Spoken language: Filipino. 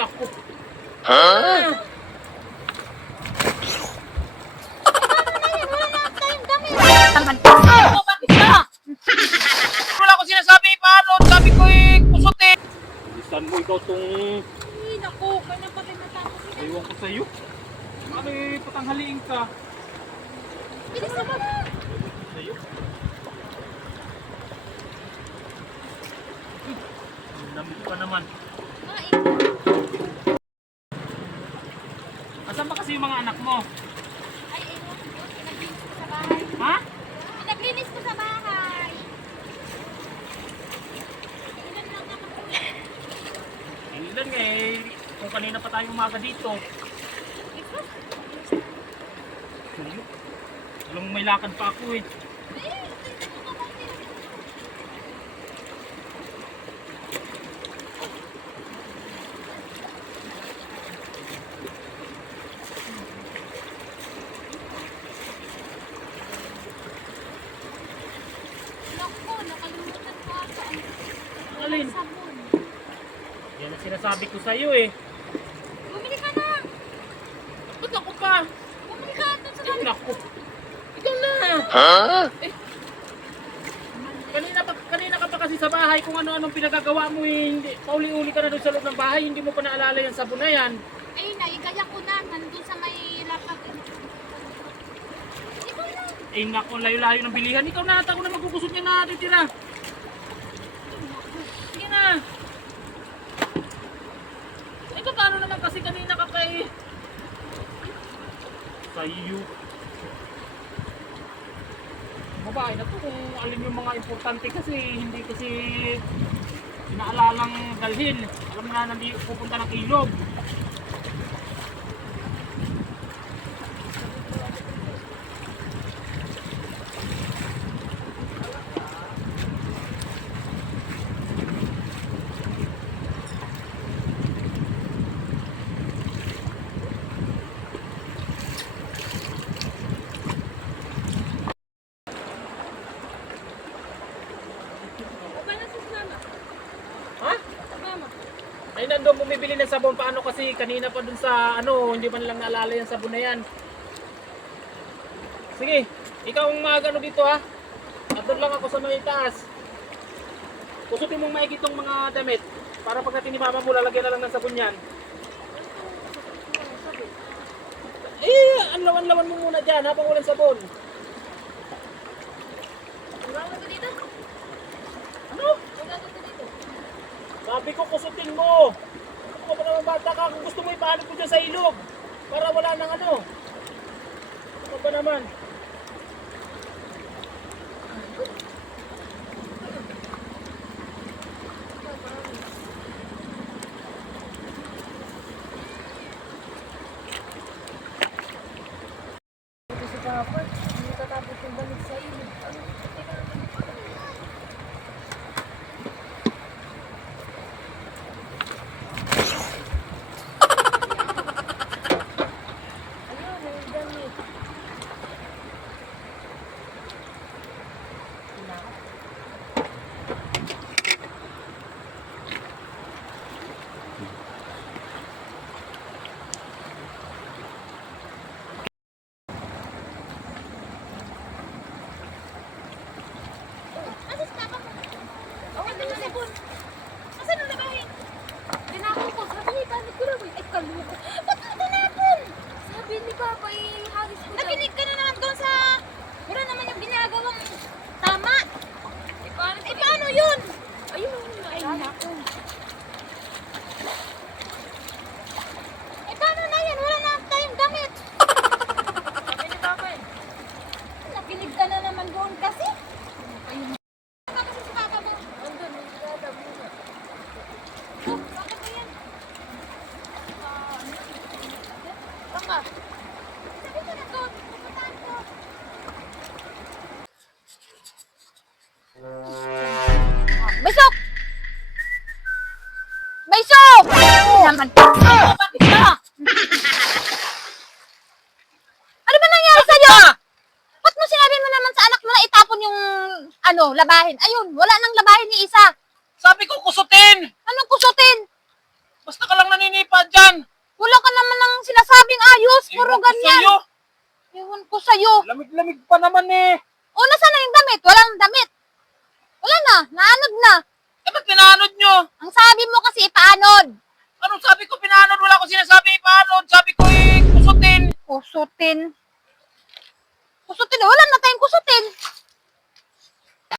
naku. Huh? Ano, bakit ba? Wala ko sinasabi paano. Sabi ko kusot eh. Bilisan mo ikaw tong... Ay, naku, kanya pa rin natapos. Ewan ko sa'yo. Ano patanghaliin ka? Bilis na ba? Sa'yo? Ang dami pa naman. Asan ba kasi yung mga anak mo? Ay, ewan ko. Pinaglinis ko sa bahay. Ha? Pinaglinis ko sa bahay. Ilan lang naman ko. Ilan nga eh. Kung kanina pa tayo umaga dito. Sa'yo? Alam mo may lakad pa ako eh. Naku, nakalimutan ko ata ang Alin? sabon. Yan ang sinasabi ko sa'yo eh. Bumili ka na. Ba't ako pa? Bumili ka ata sa Ay, naku. Ikaw na. Huh? Kanina ka pa kasi sa bahay kung ano-anong pinagagawa mo eh. Hindi, pauli-uli ka na doon sa loob ng bahay. Hindi mo pa naalala yung sabon na yan. Ay, naigaya ko na. Nandun sa may lapag. Ikaw na. Eh naku, layo-layo ng bilihan. Ikaw na ata ako na magkukusot niya na titira. Sige na. Eh paano naman kasi kanina ka pa eh. Sa'yo. Babae na to kung alin yung mga importante kasi hindi kasi inaalalang dalhin. Alam na nandi pupunta ng ilog. Baba na si mama. Ha? Mama. Ay nandun bumibili ng sabon. Paano kasi kanina pa dun sa ano, hindi man lang naalala yung sabon na yan. Sige, ikaw ang magano dito ha. At doon lang ako sa may taas. Kusutin mong maigi itong mga damit. Para pagdating ni mama mo, lalagyan na lang ng sabon yan. Eh, ang lawan-lawan mo muna dyan habang walang sabon. Ang gawin ko dito? Ano? Ang gawin ko dito? Sabi ko kusutin mo. Ano ba naman bata ka? Kung gusto mo ipahanap ko dyan sa ilog. Para wala nang ano. Ano ba naman? Ito si Papa. Hindi tatapos yung balik sa iyo. Ano? Ayun, may damit. Asa si Papa mo? Okay, may sabon. Asan ang labahin? Tinapon ko. Sabi ni Panik ko raw eh. Ay, kaluko. Ba't mo tinapon? Sabi ni Papa eh, hagis ko daw. Nakinig ka na naman doon sa... Wala naman yung ginagawang tama. Eh, paano yun? Ayun, ay, naku. Eh, paano na yan? Wala na tayong damit. Sabi ni Papa eh. Nakinig ka na naman doon kasi. Ayun. Ano kasi si Papa mo? Andun, nagdadab mo. Oh, bakit ba yan? Saan ka? Sabi ko na doon, pupuntahan ko. Baysok! Baysok! Naman. Bakit ba? Ano ba nangyari sa'yo? Ba't mo sinabi mo naman sa anak mo na itapon yung labahin? Ayun, wala nang labahin ni Isa. Sabi ko kusutin! Anong kusutin? Basta ka lang naninipa dyan. Wala ka naman ng sinasabing ayos. Puro Ewan ko ganyan. sa'yo. Ewan ko sa'yo. Lamig-lamig pa naman eh. O, nasaan na yung damit? Walang damit. Wala na. Naanod na. Eh, ba't pinanod nyo? Ang sabi mo kasi ipaanod. Anong sabi ko pinanod? Wala ko sinasabi ipanod. Sabi ko kusutin. Kusutin. Kusutin. Wala na tayong kusutin.